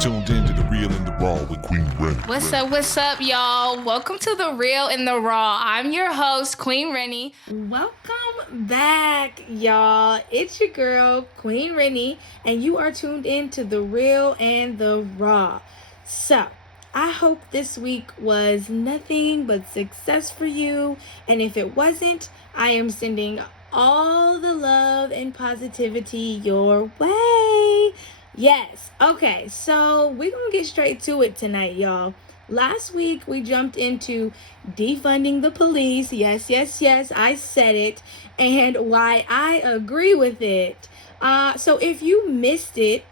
Tuned in to The Real and the Raw with Queen Renny. What's up, y'all? Welcome to The Real and the Raw. I'm your host, Queen Renny. Welcome back, y'all. It's your girl, Queen Renny, and you are tuned in to The Real and the Raw. So, I hope this week was nothing but success for you, and if it wasn't, I am sending all the love and positivity your way. Yes. Okay, so we're going to get straight to it tonight, y'all. Last week, we jumped into defunding the police. Yes, I said it. And why I agree with it. So if you missed it,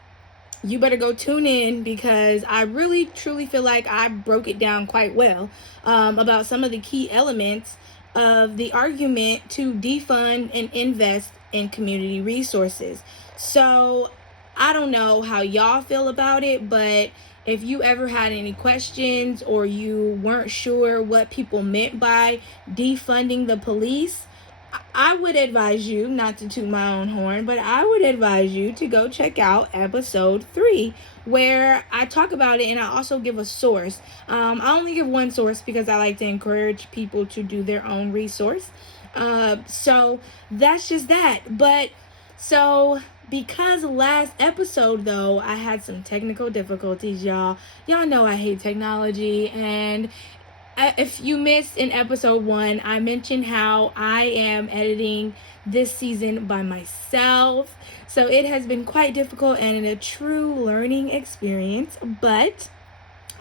you better go tune in because I really, truly feel like I broke it down quite well about some of the key elements of the argument to defund and invest in community resources. So I don't know how y'all feel about it, but if you ever had any questions or you weren't sure what people meant by defunding the police, I would advise you, not to toot my own horn, but I would advise you to go check out episode 3, where I talk about it and I also give a source. I only give one source because I like to encourage people to do their own resource. So that's just that. But so because last episode, though, I had some technical difficulties, y'all. Y'all know I hate technology, and if you missed in episode 1, I mentioned how I am editing this season by myself. So it has been quite difficult and a true learning experience, but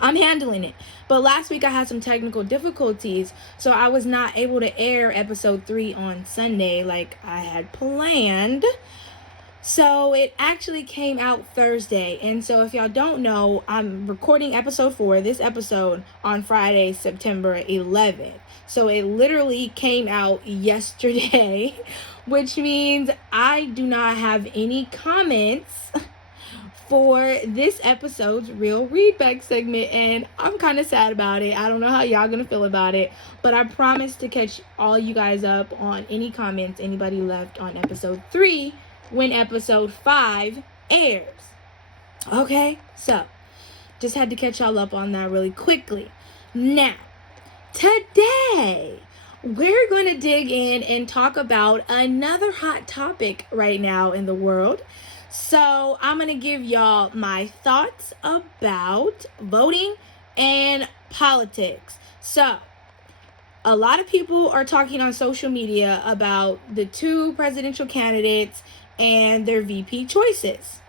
I'm handling it. But last week I had some technical difficulties, so I was not able to air episode 3 on Sunday like I had planned. So it actually came out Thursday. And so if y'all don't know, I'm recording episode 4, this episode, on Friday, September 11th. So it literally came out yesterday, which means I do not have any comments for this episode's Real Readback segment, and I'm kind of sad about it. I don't know how y'all gonna feel about it, but I promise to catch all you guys up on any comments anybody left on episode 3 when episode 5 airs. Okay, so just had to catch y'all up on that really quickly. Now, today we're going to dig in and talk about another hot topic right now in the world. So I'm going to give y'all my thoughts about voting and politics. So a lot of people are talking on social media about the 2 presidential candidates and their VP choices.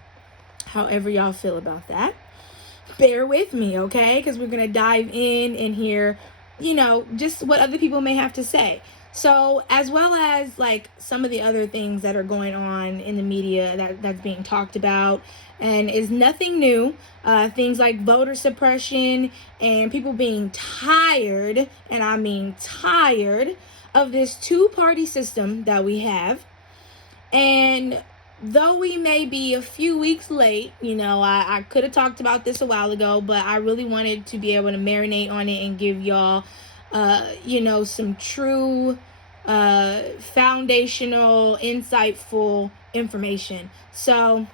However y'all feel about that, bear with me, okay? Because we're going to dive in and hear, just what other people may have to say. So, as well as, like, some of the other things that are going on in the media that's being talked about and is nothing new. Things like voter suppression and people being tired, and I mean tired, of this 2-party system that we have. And though we may be a few weeks late, I could have talked about this a while ago, but I really wanted to be able to marinate on it and give y'all, some true, foundational, insightful information. So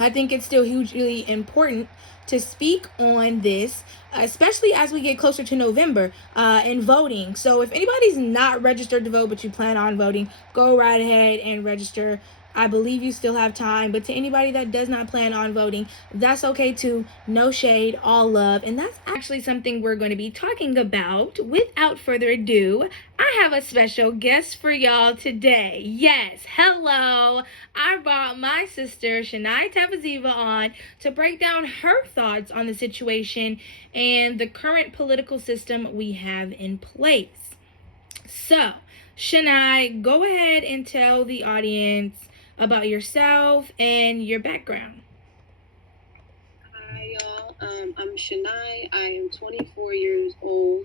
I think it's still hugely important to speak on this, especially as we get closer to November and voting. So if anybody's not registered to vote but you plan on voting, go right ahead and register. I believe you still have time, but to anybody that does not plan on voting, that's okay too. No shade, all love. And that's actually something we're going to be talking about. Without further ado, I have a special guest for y'all today. Yes, hello. I brought my sister, Chenayi Tavaziva, on to break down her thoughts on the situation and the current political system we have in place. So, Chenayi, go ahead and tell the audience about yourself and your background. Hi, y'all. I'm Chenayi. I am 24 years old.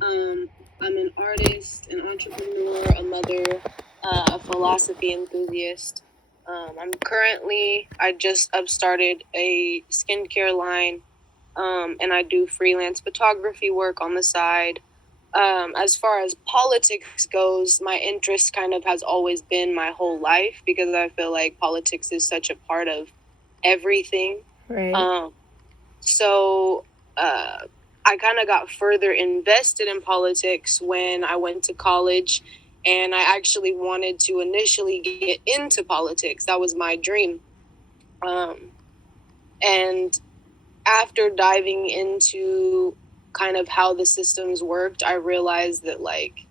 I'm an artist, an entrepreneur, a mother, a philosophy enthusiast. I just started a skincare line, and I do freelance photography work on the side. As far as politics goes, my interest kind of has always been my whole life because I feel like politics is such a part of everything. Right. So I kind of got further invested in politics when I went to college, and I actually wanted to initially get into politics. That was my dream. And after diving into kind of how the systems worked, I realized that like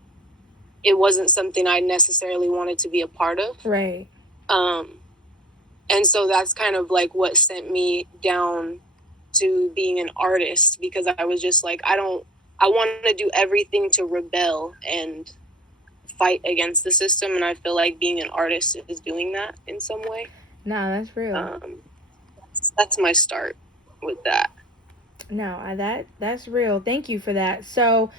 it wasn't something I necessarily wanted to be a part of. Right. And so that's kind of like what sent me down to being an artist, because I was just like, I want to do everything to rebel and fight against the system. And I feel like being an artist is doing that in some way. No, that's real. That's my start with that. No, that's real. Thank you for that. So,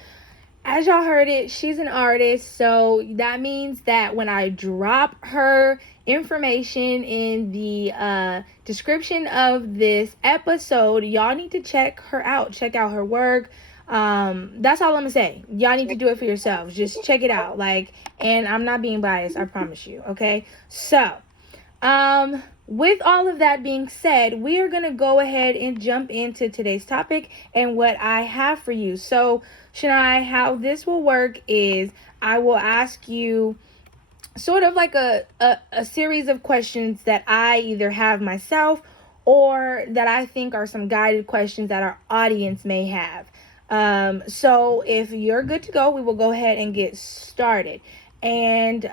as y'all heard it, she's an artist. So that means that when I drop her information in the description of this episode, y'all need to check her out. Check out her work. That's all I'm gonna say. Y'all need to do it for yourselves. Just check it out. Like, and I'm not being biased, I promise you. Okay. So, with all of that being said, we are going to go ahead and jump into today's topic and what I have for you. So, Chenayi, how this will work is I will ask you sort of like a series of questions that I either have myself or that I think are some guided questions that our audience may have. So if you're good to go, we will go ahead and get started. And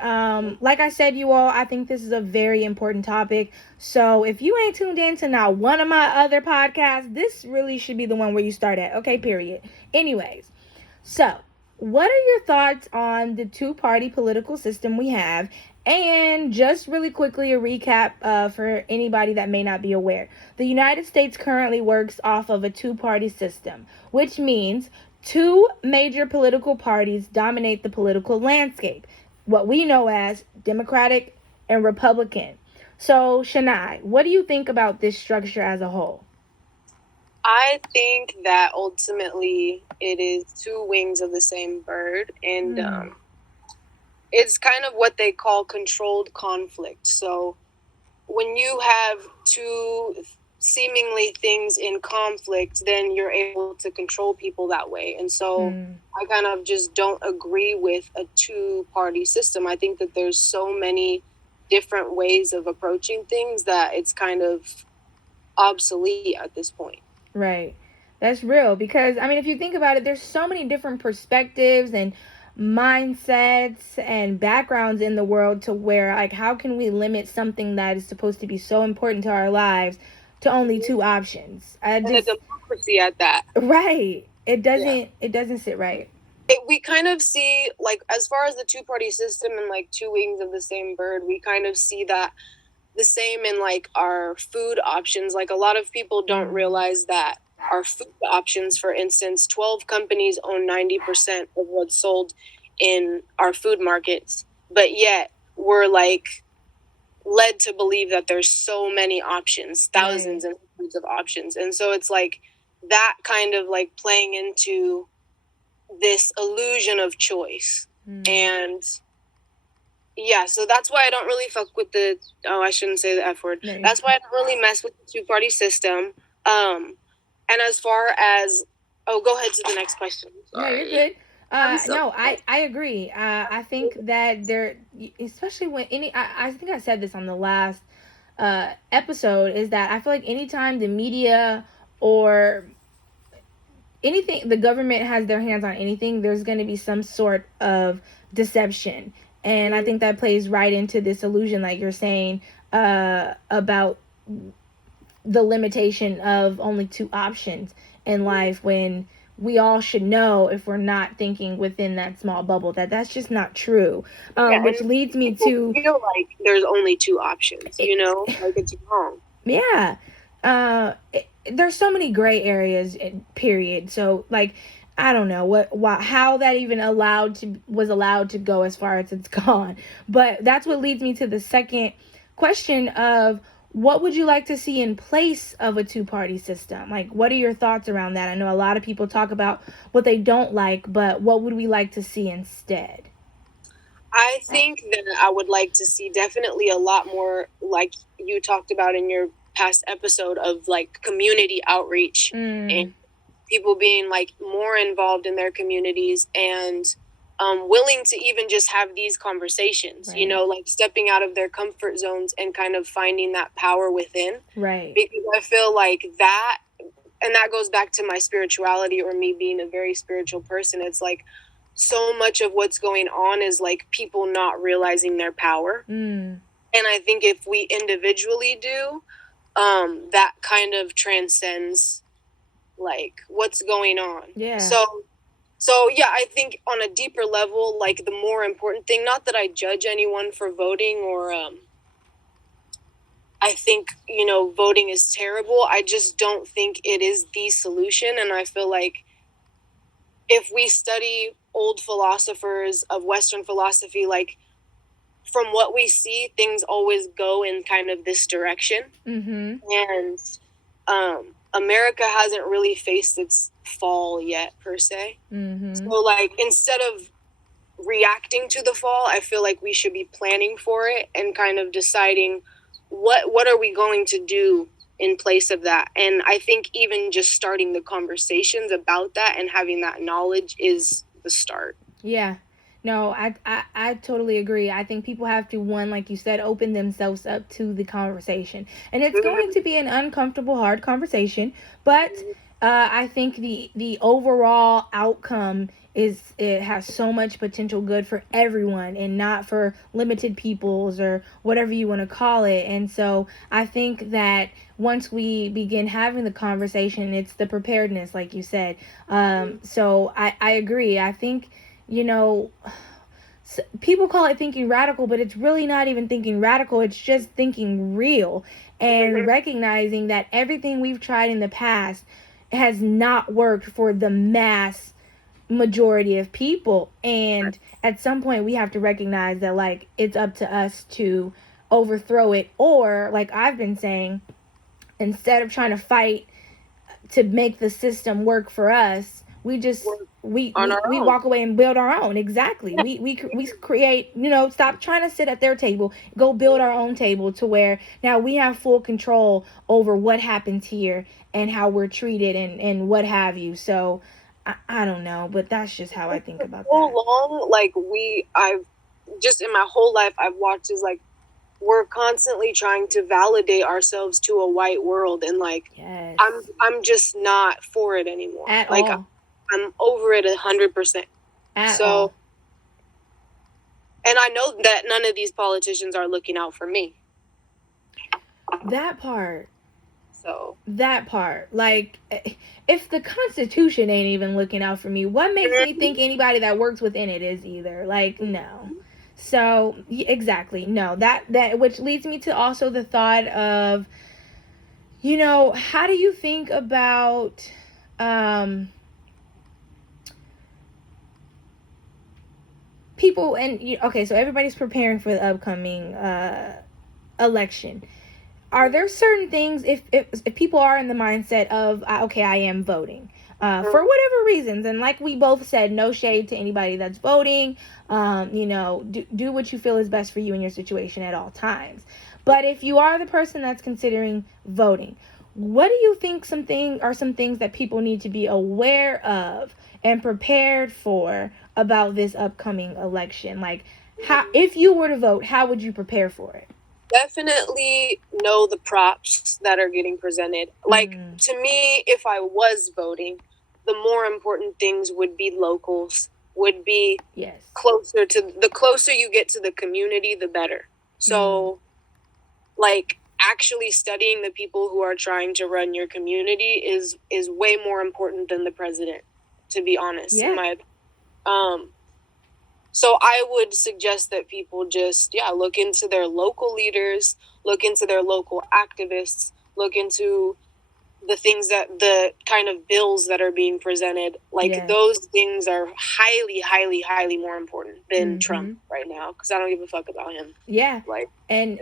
like I said, you all, I think this is a very important topic. So if you ain't tuned in to not one of my other podcasts, this really should be the one where you start at. Okay, period. Anyways, so what are your thoughts on the two-party political system we have? And just really quickly, a recap for anybody that may not be aware. The United States currently works off of a two-party system, which means two major political parties dominate the political landscape, what we know as Democratic and Republican. So, Chenayi, what do you think about this structure as a whole? I think that ultimately it is two wings of the same bird, and it's kind of what they call controlled conflict. So when you have two seemingly things in conflict, then you're able to control people that way. And so I kind of just don't agree with a two-party system. I think that there's so many different ways of approaching things that it's kind of obsolete at this point. Right. That's real because, I mean, if you think about it, there's so many different perspectives and mindsets and backgrounds in the world to where, like, how can we limit something that is supposed to be so important to our lives to only two options? And a democracy at that. Right. It doesn't sit right. We kind of see, like, as far as the two-party system and, like, two wings of the same bird, we kind of see that the same in like our food options. Like a lot of people don't realize that our food options, for instance, 12 companies own 90% of what's sold in our food markets, but yet we're like led to believe that there's so many options, thousands and hundreds of options. And so it's like that kind of like playing into this illusion of choice. And yeah, so that's why I don't really fuck with I shouldn't say the F word. No, that's why I don't really mess with the two-party system. And as far as, go ahead to the next question. Sorry. No, you're good. No, I agree. I think that there, especially when I think I said this on the last episode, is that I feel like anytime the media or anything, the government has their hands on anything, there's going to be some sort of deception. And I think that plays right into this illusion, like you're saying, about the limitation of only two options in life, when we all should know, if we're not thinking within that small bubble, that that's just not true. Which leads me to feel like there's only two options, you know, like it's wrong. Yeah. There's so many gray areas, period. So, like, I don't know how that even was allowed to go as far as it's gone. But that's what leads me to the second question of, what would you like to see in place of a two-party system? Like, what are your thoughts around that? I know a lot of people talk about what they don't like, but what would we like to see instead? I think that I would like to see definitely a lot more, like you talked about in your past episode of like community outreach and people being like more involved in their communities and willing to even just have these conversations, Right. you know, like stepping out of their comfort zones and kind of finding that power within. Right. Because I feel like that, and that goes back to my spirituality or me being a very spiritual person. It's like so much of what's going on is like people not realizing their power. And I think if we individually do, that kind of transcends like what's going on. Yeah. So yeah, I think on a deeper level, like the more important thing, not that I judge anyone for voting or I think, you know, voting is terrible. I just don't think it is the solution. And I feel like if we study old philosophers of Western philosophy, like from what we see, things always go in kind of this direction. And America hasn't really faced its fall yet, per se. So, like, instead of reacting to the fall, I feel like we should be planning for it and kind of deciding what are we going to do in place of that. And I think even just starting the conversations about that and having that knowledge is the start. Yeah. No, I totally agree. I think people have to, one, like you said, open themselves up to the conversation. And it's going to be an uncomfortable, hard conversation. But I think the overall outcome it has so much potential good for everyone and not for limited peoples or whatever you want to call it. And so I think that once we begin having the conversation, it's the preparedness, like you said. So I agree. I think, you know, people call it thinking radical, but it's really not even thinking radical. It's just thinking real and recognizing that everything we've tried in the past has not worked for the mass majority of people. And at some point we have to recognize that, like, it's up to us to overthrow it, or, like I've been saying, instead of trying to fight to make the system work for us, we just we walk away and build our own. Exactly. We create, you know, stop trying to sit at their table, go build our own table to where now we have full control over what happens here and how we're treated and what have you. So I don't know, but that's just how I think about that. So long, like I've just in my whole life I've watched is like we're constantly trying to validate ourselves to a white world, and like Yes. I'm just not for it anymore. At like all. I'm over it 100%. At So all. And I know that none of these politicians are looking out for me. That part. So that part, like, if the Constitution ain't even looking out for me, what makes me think anybody that works within it is either? Like, no. So exactly, no. That which leads me to also the thought of, you know, how do you think about people? And okay, so everybody's preparing for the upcoming election. Are there certain things, if people are in the mindset of, okay, I am voting for whatever reasons, and like we both said, no shade to anybody that's voting, you know, do what you feel is best for you in your situation at all times. But if you are the person that's considering voting, what do you think some things that people need to be aware of and prepared for about this upcoming election? Like, how, if you were to vote, how would you prepare for it? Definitely know the props that are getting presented. Like, to me, if I was voting, the more important things would be locals, would be closer you get to the community, the better. So, like, actually studying the people who are trying to run your community is way more important than the president, to be honest. In my So I would suggest that people just, look into their local leaders, look into their local activists, look into the things that the kind of bills that are being presented. Like those things are highly, highly, highly more important than Trump right now, because I don't give a fuck about him. Yeah. Like, and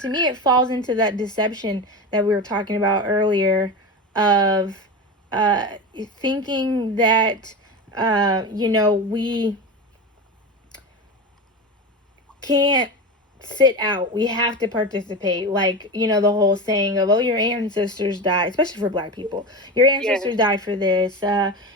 to me, it falls into that deception that we were talking about earlier of thinking that, you know, we can't sit out. We have to participate. Like, you know, the whole saying of, oh, your ancestors died, especially for black people. Your ancestors died for this.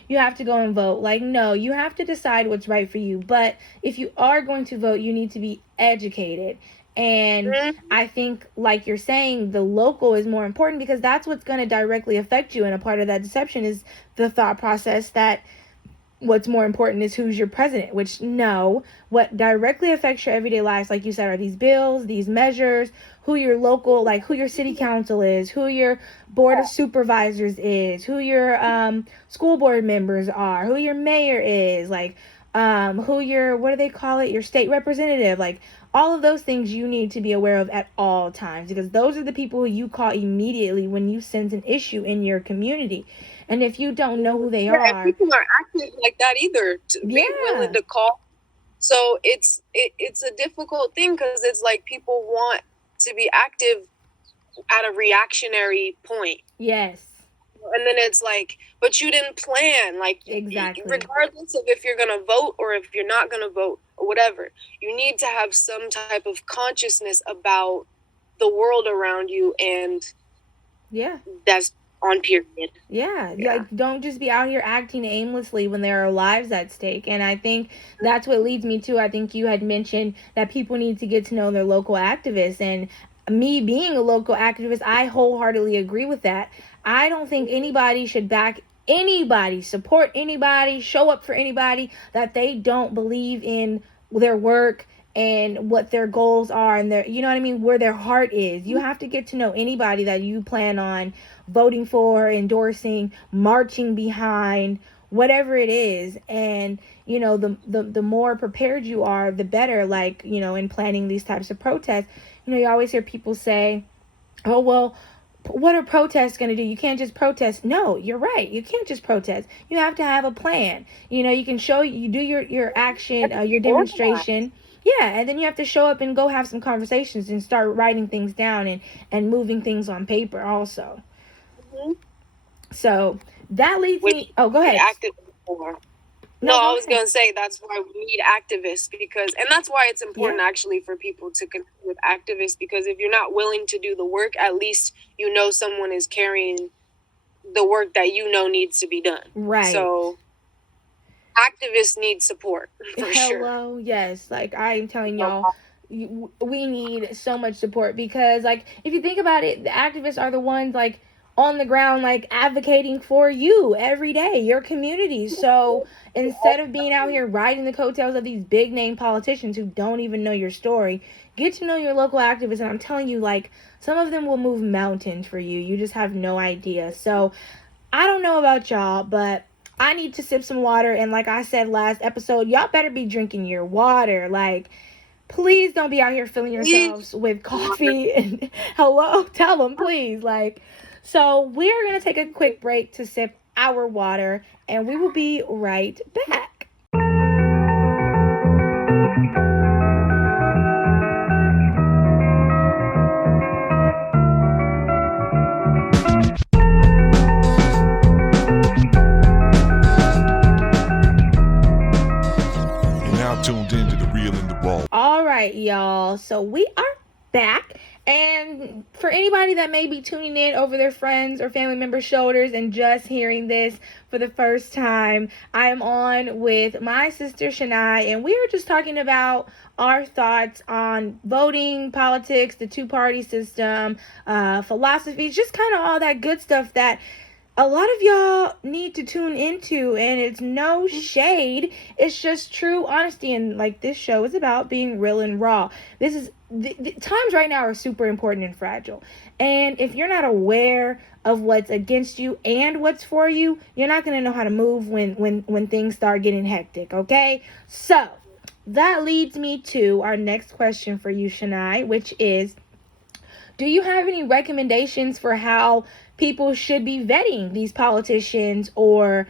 You have to go and vote. Like, no, you have to decide what's right for you. But if you are going to vote, you need to be educated. And I think, like you're saying, the local is more important because that's what's going to directly affect you. And a part of that deception is the thought process that what's more important is who's your president, which no, what directly affects your everyday lives, like you said, are these bills, these measures, who your local, like who your city council is, who your board of supervisors is, who your school board members are, who your mayor is, like who your, what do they call it, your state representative, like all of those things you need to be aware of at all times because those are the people who you call immediately when you sense an issue in your community. And if you don't know who they are, people aren't active like that either to be willing to call. So it's a difficult thing because it's like people want to be active at a reactionary point. Yes. And then it's like, but you didn't plan. Like, exactly. Regardless of if you're going to vote or if you're not going to vote or whatever, you need to have some type of consciousness about the world around you. And that's on period. Yeah. Like, don't just be out here acting aimlessly when there are lives at stake. And I think that's what leads me to, I think you had mentioned that people need to get to know their local activists. And me being a local activist, I wholeheartedly agree with that. I don't think anybody should back anybody, support anybody, show up for anybody that they don't believe in their work and what their goals are and their, you know what I mean, where their heart is. You have to get to know anybody that you plan on voting for, endorsing, marching behind, whatever it is. And you know, the more prepared you are, the better. Like, you know, in planning these types of protests, you know, you always hear people say, oh, well, what are protests going to do? You can't just protest. No, you're right. You can't just protest. You have to have a plan. You know, you can show, you do your action, your demonstration. Yeah, and then you have to show up and go have some conversations and start writing things down and moving things on paper also. So that leads me. Oh, go ahead. No, I was going to say that's why we need activists and that's why it's important actually for people to connect with activists because if you're not willing to do the work, at least you know someone is carrying the work that you know needs to be done. Right. So activists need support for sure. Hello, yes. Like I'm telling y'all, we need so much support because like if you think about it, the activists are the ones like on the ground like advocating for you every day, your community. So instead of being out here riding the coattails of these big name politicians who don't even know your story, get to know your local activists. And I'm telling you, like, some of them will move mountains for you. You just have no idea. So I don't know about y'all, but I need to sip some water. And like I said last episode, y'all better be drinking your water. Like, please don't be out here filling yourselves with coffee. And hello, tell them, please. Like, so we're going to take a quick break to sip our water, and we will be right back. You're now tuned into the Real and the Raw. All right, y'all. So we are back. And for anybody that may be tuning in over their friends or family members' shoulders and just hearing this for the first time, I am on with my sister Chenayi, and we are just talking about our thoughts on voting, politics, the two-party system, philosophies, just kind of all that good stuff that a lot of y'all need to tune into. And it's no shade, it's just true honesty. And like, this show is about being real and raw. This is the times right now are super important and fragile, and if you're not aware of what's against you and what's for you, you're not going to know how to move when things start getting hectic. Okay, so that leads me to our next question for you, Chenayi, which is, do you have any recommendations for how people should be vetting these politicians or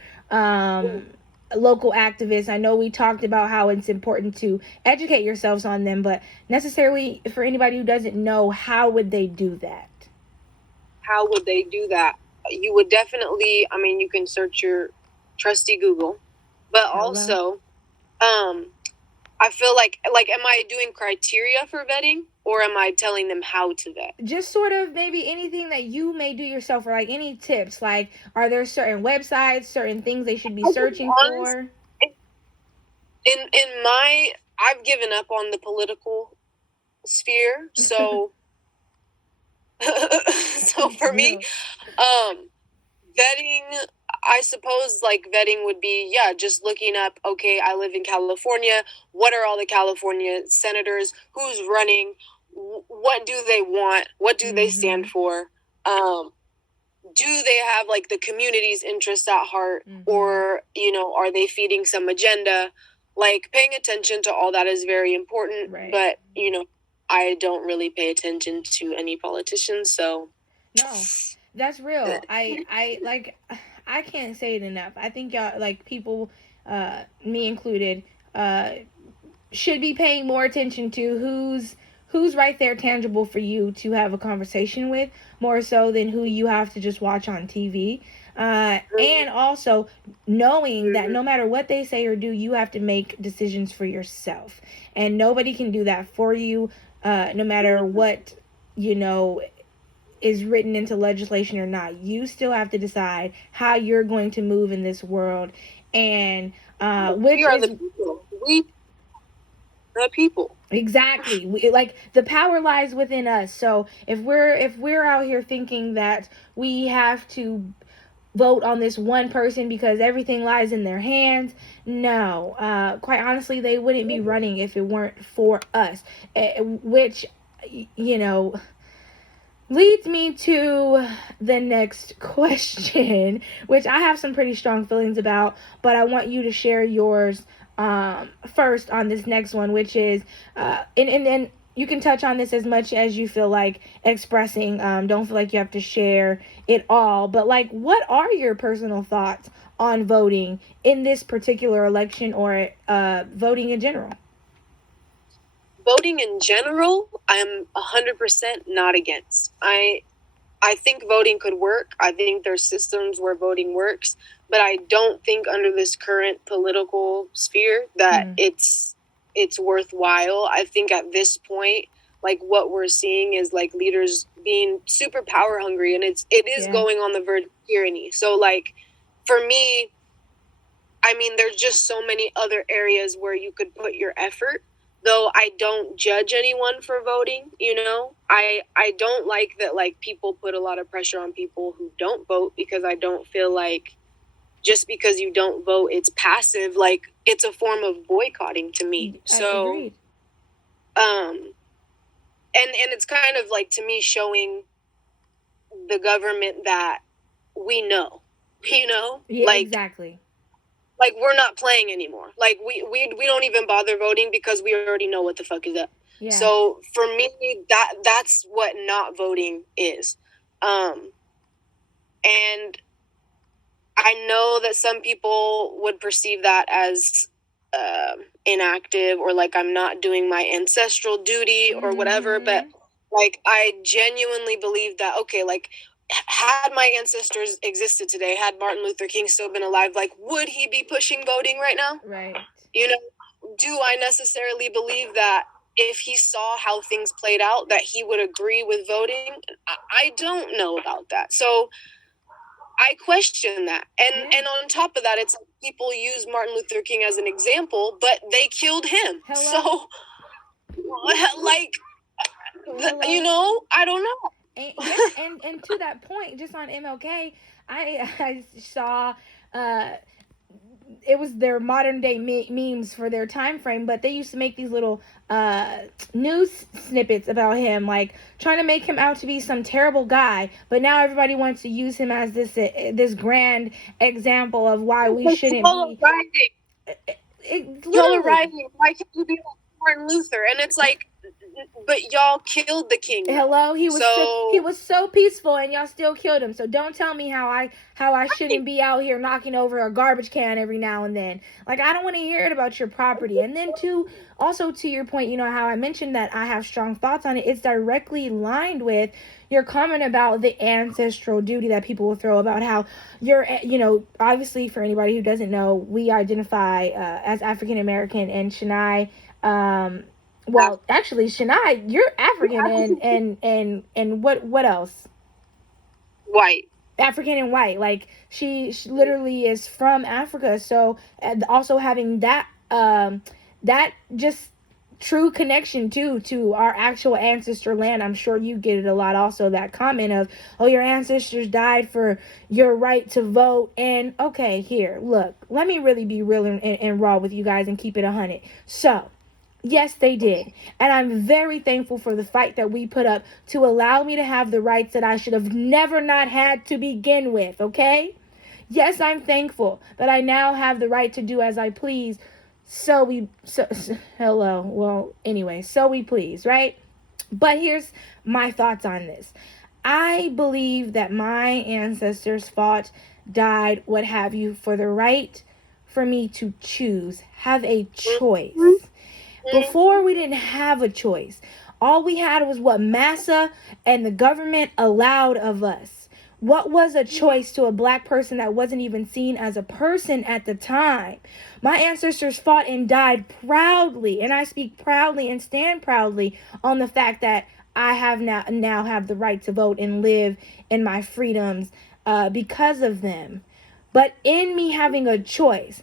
local activists? I know we talked about how it's important to educate yourselves on them, but necessarily for anybody who doesn't know, how would they do that? How would they do that? You would definitely, I mean, you can search your trusty Google, but also, I feel like, am I doing criteria for vetting? or am I telling them how to vet? Just sort of maybe anything that you may do yourself, or like any tips. Like, are there certain websites, certain things they should be searching for? In my, I've given up on the political sphere, so so for me, vetting, I suppose, like, vetting would be, just looking up, okay, I live in California. What are all the California senators? Who's running? What do they want? What do they stand for? Do they have, like, the community's interests at heart? Or, are they feeding some agenda? Like, paying attention to all that is very important. Right. But, I don't really pay attention to any politicians, so. No, that's real. I can't say it enough. I think y'all, like, people, me included, should be paying more attention to who's right there tangible for you to have a conversation with, more so than who you have to just watch on TV. And also knowing that no matter what they say or do, you have to make decisions for yourself. And nobody can do that for you, no matter what, is written into legislation or not. You still have to decide how you're going to move in this world. And we are the people. The people. Exactly. Like, the power lies within us. So if we're out here thinking that we have to vote on this one person because everything lies in their hands, no. Quite honestly, they wouldn't be running if it weren't for us. Which, leads me to the next question, which I have some pretty strong feelings about, but I want you to share yours first on this next one, which is, and then you can touch on this as much as you feel like expressing. Don't feel like you have to share it all, but, like, what are your personal thoughts on voting in this particular election, or voting in general? Voting in general, I'm 100% not against. I think voting could work. I think there's systems where voting works, but I don't think under this current political sphere that it's worthwhile. I think at this point, like, what we're seeing is, like, leaders being super power hungry, and it is going on the verge of tyranny. So, like, for me, I mean, there's just so many other areas where you could put your effort. Though I don't judge anyone for voting, I don't like that, like, people put a lot of pressure on people who don't vote, because I don't feel like just because you don't vote, it's passive. Like, it's a form of boycotting to me. So, agreed. And it's kind of, like, to me, showing the government that we know, Yeah, like, exactly. Like, we're not playing anymore. Like, we don't even bother voting because we already know what the fuck is up. Yeah. So for me, that's what not voting is. And I know that some people would perceive that as inactive, or like I'm not doing my ancestral duty or whatever. But, like, I genuinely believe that, okay, like, had my ancestors existed today, had Martin Luther King still been alive, like, would he be pushing voting right now? Right. Do I necessarily believe that if he saw how things played out, that he would agree with voting? I don't know about that. So I question that. And on top of that, it's like, people use Martin Luther King as an example, but they killed him. Hello? So, like, I don't know. And to that point, just on MLK, I saw it was their modern day memes for their time frame, but they used to make these little news snippets about him, like, trying to make him out to be some terrible guy, but now everybody wants to use him as this grand example of why we shouldn't be. Y'all are right. Why can't you be like Martin Luther? And it's like, but y'all killed the king. Hello, he was so peaceful, and y'all still killed him. So don't tell me how I shouldn't be out here knocking over a garbage can every now and then. Like, I don't want to hear it about your property. And then to your point, how I mentioned that I have strong thoughts on it. It's directly lined with your comment about the ancestral duty that people will throw about how you're, obviously, for anybody who doesn't know, we identify as African American, and Chenayi Well, actually, Chenayi, you're African and what else? White. African and white. Like she literally is from Africa. So also having that just true connection too to our actual ancestor land. I'm sure you get it a lot also, that comment of, oh, your ancestors died for your right to vote. And okay, here, look, let me really be real and raw with you guys and keep it 100. So yes, they did. And I'm very thankful for the fight that we put up to allow me to have the rights that I should have never not had to begin with, okay? Yes, I'm thankful that I now have the right to do as I please. Hello. Well, anyway, so we please, right? But here's my thoughts on this. I believe that my ancestors fought, died, what have you, for the right for me to choose, have a choice. Before, we didn't have a choice. All we had was what massa and the government allowed of us. What was a choice to a black person that wasn't even seen as a person at the time? My ancestors fought and died proudly, and I speak proudly and stand proudly on the fact that I have now have the right to vote and live in my freedoms because of them. But in me having a choice,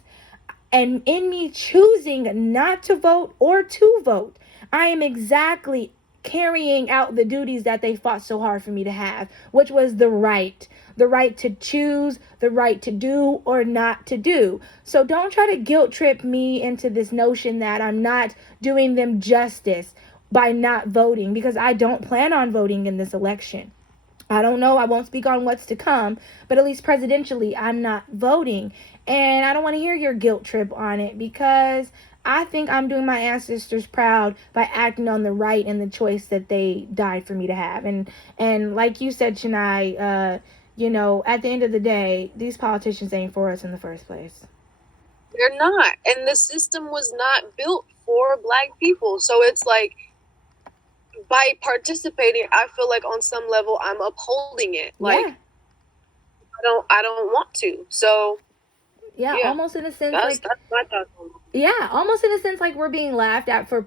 and in me choosing not to vote or to vote, I am exactly carrying out the duties that they fought so hard for me to have, which was the right to choose, the right to do or not to do. So don't try to guilt trip me into this notion that I'm not doing them justice by not voting, because I don't plan on voting in this election. I don't know. I won't speak on what's to come, but at least presidentially, I'm not voting. And I don't want to hear your guilt trip on it, because I think I'm doing my ancestors proud by acting on the right and the choice that they died for me to have. And like you said, Chenayi, at the end of the day, these politicians ain't for us in the first place. They're not. And the system was not built for Black people. So it's like, by participating, I feel like on some level I'm upholding it. Like, yeah. I don't want to. So yeah, almost in a sense that's my thoughts on it. Yeah, almost in a sense like we're being laughed at for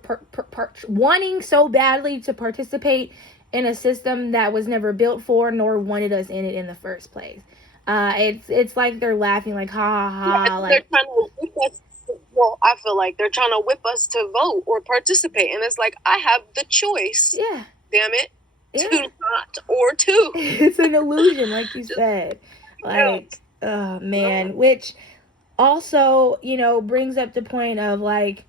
wanting so badly to participate in a system that was never built for nor wanted us in it in the first place. It's like they're laughing like ha ha ha. Yeah, like they're trying to whip us. Well, I feel like they're trying to whip us to vote or participate, and it's like, I have the choice. Yeah. Damn it. Yeah. To not or to. It's an illusion, like you said. Like, oh man, which also, brings up the point of like,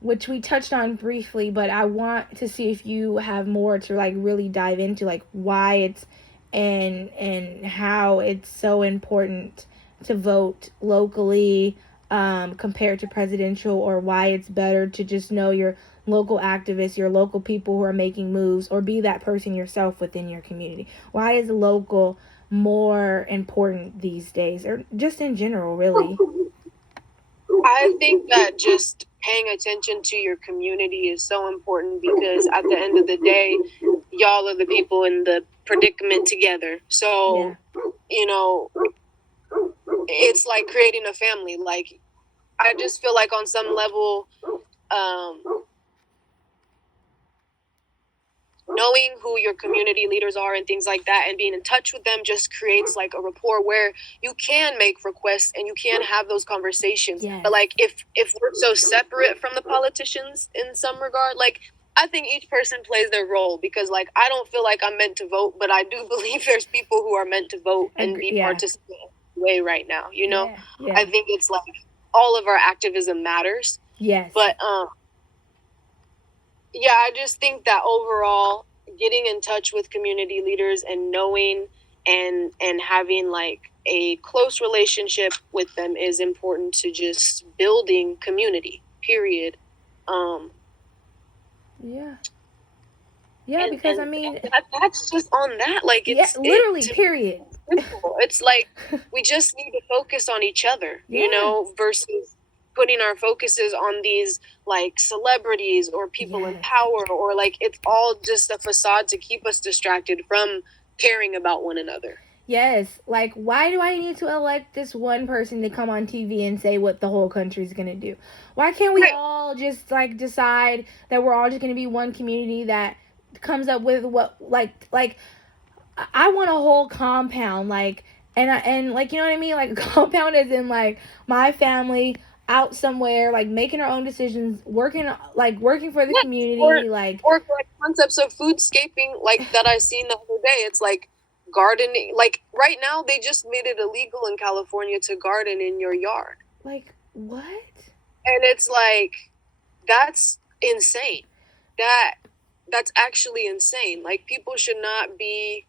which we touched on briefly, but I want to see if you have more to like really dive into, like why it's and how it's so important to vote locally compared to presidential, or why it's better to just know your local activists, your local people who are making moves, or be that person yourself within your community. Why is local more important these days, or just in general, really? I think that just paying attention to your community is so important, because at the end of the day, y'all are the people in the predicament together. So, it's like creating a family. Like, I just feel like on some level, knowing who your community leaders are and things like that, and being in touch with them, just creates like a rapport where you can make requests and you can have those conversations. Yes. But like, if we're so separate from the politicians in some regard, like, I think each person plays their role, because like, I don't feel like I'm meant to vote, but I do believe there's people who are meant to vote and be participating way right now. Yeah. I think it's like all of our activism matters. Yes. But yeah, I just think that overall, getting in touch with community leaders and knowing and having like a close relationship with them is important to just building community, period. Yeah, because I mean, that's just on that. Like, it's literally, period. Simple. It's like, we just need to focus on each other, versus putting our focuses on these like celebrities or people in power, or like, it's all just a facade to keep us distracted from caring about one another. Yes, like, why do I need to elect this one person to come on TV and say what the whole country's gonna do? Why can't we Right. all just, like, decide that we're all just gonna be one community that comes up with what, like, I want a whole compound, like, and like, you know what I mean? Like, a compound is in, like, my family out somewhere, like, making our own decisions, working for the Yeah. Or community, like, like concepts of foodscaping, like that I seen the other day. It's like gardening. Like right now, they just made it illegal in California to garden in your yard, what? and it's like that's insane. That's actually insane. Like people should not be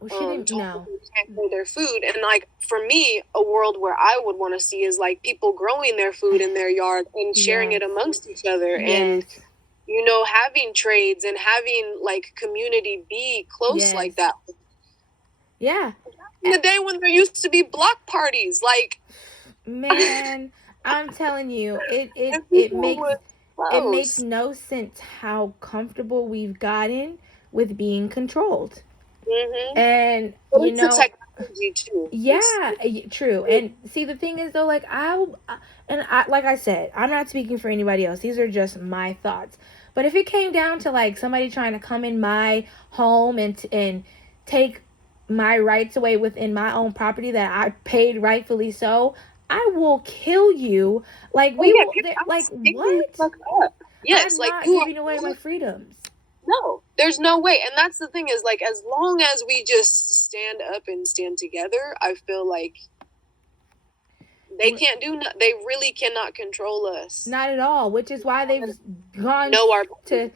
We shouldn't, told that no. they can't grow their food. And like for me, a world where I would want to see is like people growing their food in their yard and sharing it Yes. amongst each other, and Yes. having trades and having like community be close Yes. like that. Yeah. In the day when there used to be block parties, like Man, I'm telling you, and it people makes would it makes close. no sense how comfortable we've gotten with being controlled. Mm-hmm. And But it's the technology too. yeah, true. And see, the thing is though, like, like I said, I'm not speaking for anybody else. These are just my thoughts. But if it came down to like somebody trying to come in my home and take my rights away within my own property that I paid rightfully so, I will kill you. Like, we will, like, what? Up. Yes, I'm like not you giving away my freedoms. No, there's no way. And that's the thing is like as long as we just stand up and stand together, I feel like they can't do they really cannot control us. Not at all, which is why they've gone to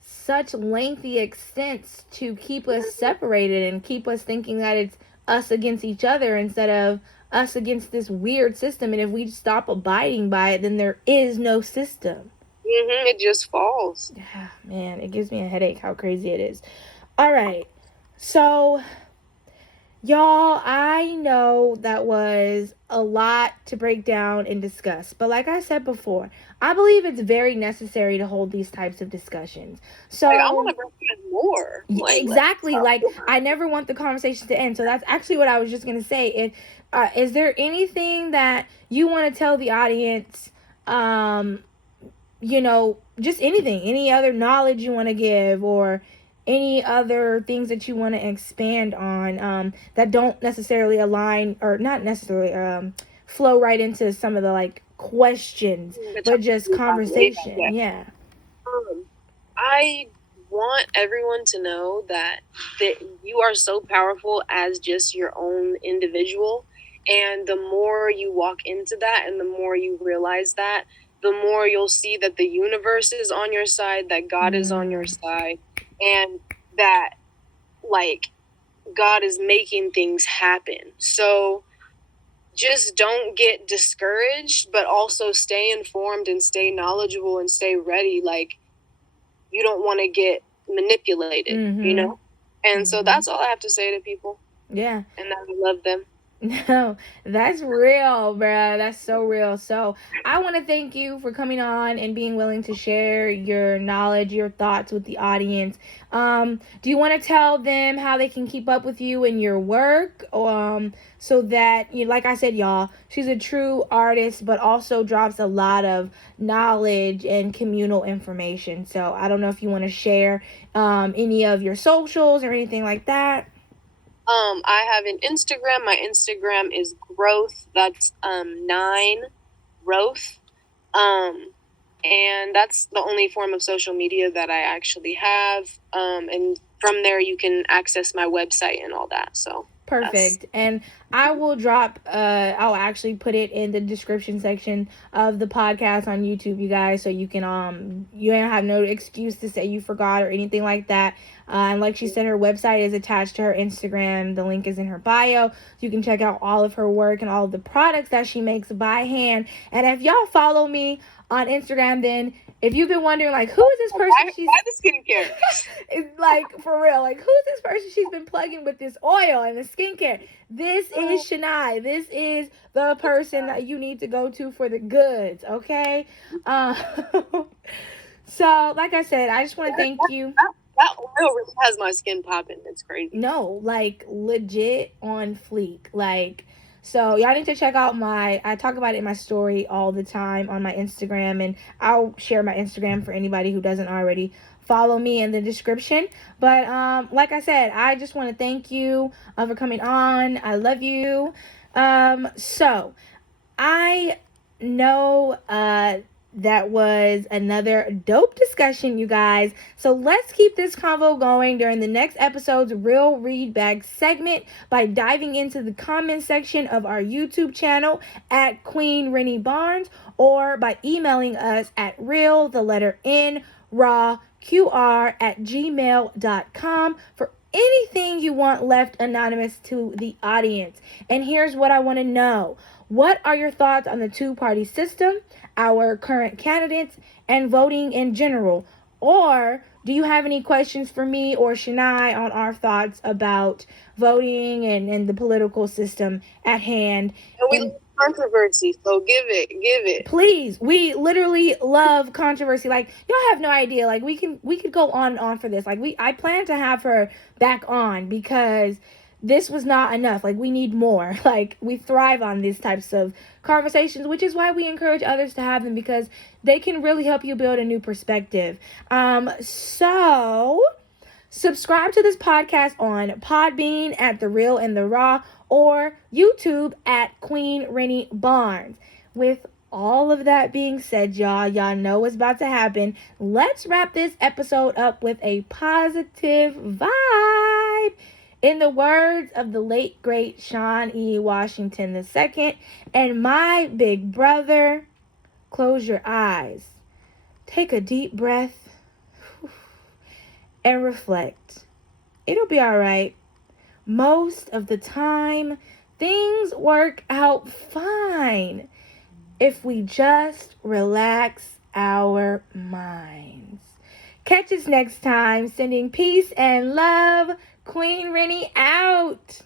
such lengthy extents to keep us separated and keep us thinking that it's us against each other instead of us against this weird system. And if we stop abiding by it, then there is no system. It just falls. Yeah, man, it gives me a headache how crazy it is. All right, so y'all, I know that was a lot to break down and discuss, but like I said before, I believe it's very necessary to hold these types of discussions. So like, I want to bring in more. Exactly. Like, I never want the conversation to end. So that's actually what I was just gonna say. Is there anything that you want to tell the audience? Just anything, any other knowledge you want to give, or any other things that you want to expand on that don't necessarily align or not necessarily flow right into some of the like questions, but just conversation. Yeah. I want everyone to know that you are so powerful as just your own individual, and the more you walk into that and the more you realize that, the more you'll see that the universe is on your side, that God is on your side, and that like God is making things happen. So just don't get discouraged, but also stay informed and stay knowledgeable and stay ready. Like you don't want to get manipulated, And so that's all I have to say to people. Yeah. And I love them. No, that's real, bruh. That's so real. So I want to thank you for coming on and being willing to share your knowledge, your thoughts with the audience. Do you want to tell them how they can keep up with you and your work? So that, like I said, y'all, she's a true artist, but also drops a lot of knowledge and communal information. So I don't know if you want to share any of your socials or anything like that. I have an Instagram. My Instagram is growth. That's 9 growth. And that's the only form of social media that I actually have. And from there you can access my website and all that. So perfect. And I will drop I'll actually put it in the description section of the podcast on YouTube, you guys, so you can you don't have no excuse to say you forgot or anything like that. And like she said, her website is attached to her Instagram. The link is in her bio. So you can check out all of her work and all of the products that she makes by hand. And if y'all follow me on Instagram, then if you've been wondering, like, who is this person? Why the skincare? It's like, for real, like, who's this person she's been plugging with this oil and the skincare? This is Chenayi. This is the person that you need to go to for the goods, okay? So, like I said, I just want to thank you. That oil really has my skin popping. It's crazy. No, like legit on fleek. Like, so y'all need to check out I talk about it in my story all the time on my Instagram, and I'll share my Instagram for anybody who doesn't already follow me in the description. But like I said, I just want to thank you for coming on. I love you. So I know that was another dope discussion, you guys. So let's keep this convo going during the next episode's Real Read Bag segment by diving into the comment section of our YouTube channel at Queen Renny Barnes, or by emailing us at real, the letter N, raw, QR at gmail.com for anything you want left anonymous to the audience. And here's what I want to know. What are your thoughts on the two-party system, our current candidates, and voting in general? Or do you have any questions for me or Chenayi on our thoughts about voting and the political system at hand? And we love controversy, so give it. Please, we literally love controversy. Like, y'all have no idea. Like, we could go on and on for this. Like, I plan to have her back on because this was not enough. Like, we need more. Like, we thrive on these types of conversations, which is why we encourage others to have them, because they can really help you build a new perspective. So subscribe to this podcast on Podbean at The Real and the Raw, or YouTube at Queen Renny Barnes. With all of that being said, y'all know what's about to happen. Let's wrap this episode up with a positive vibe. In the words of the late, great Sean E. Washington II and my big brother, close your eyes, take a deep breath, and reflect. It'll be all right. Most of the time, things work out fine if we just relax our minds. Catch us next time. Sending peace and love. Queen Renny out.